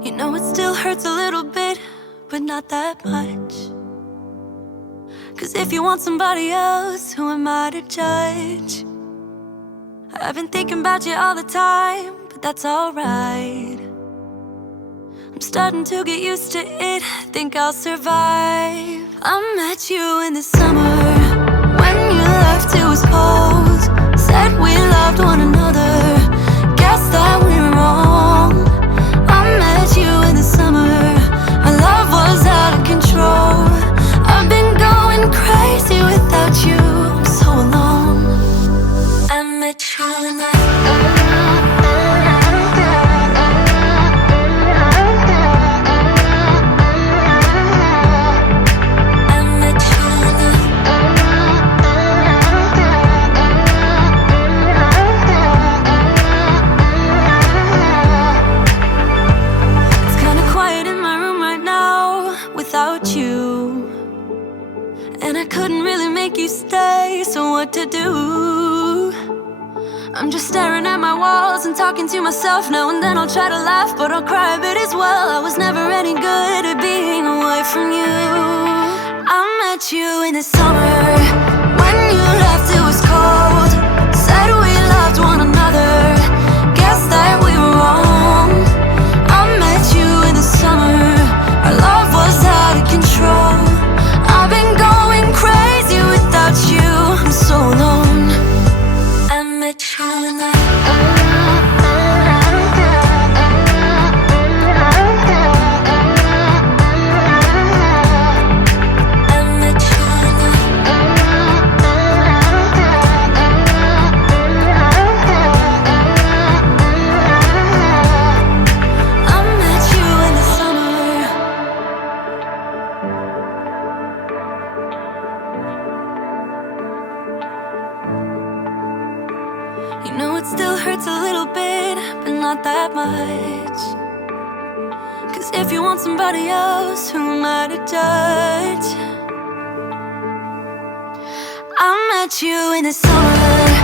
You know it still hurts a little bit, but not that much. 'Cause if you want somebody else, who am I to judge? I've been thinking about you all the time, but that's alright. I'm starting to get used to it, think I'll survive. I met you in the summer, when you left it was cold. Said we loved one another, guess that we're wrong. I met you in the summer, our love was out of control. I've been going crazy without you, I'm so alone. I met you in the without you, and I couldn't really make you stay, so what to do? I'm just staring at my walls and talking to myself. Now and then I'll try to laugh, but I'll cry a bit as well. I was never any good at being away from you. I met you in the summer, when you left it was cold. Said we loved one another, guess that we were wrong. I met you in the summer, our love was out of control. I've been going crazy without you, I'm so alone. I met you in the You know it still hurts a little bit, but not that much. 'Cause if you want somebody else, who am I to judge? I met you in the summer,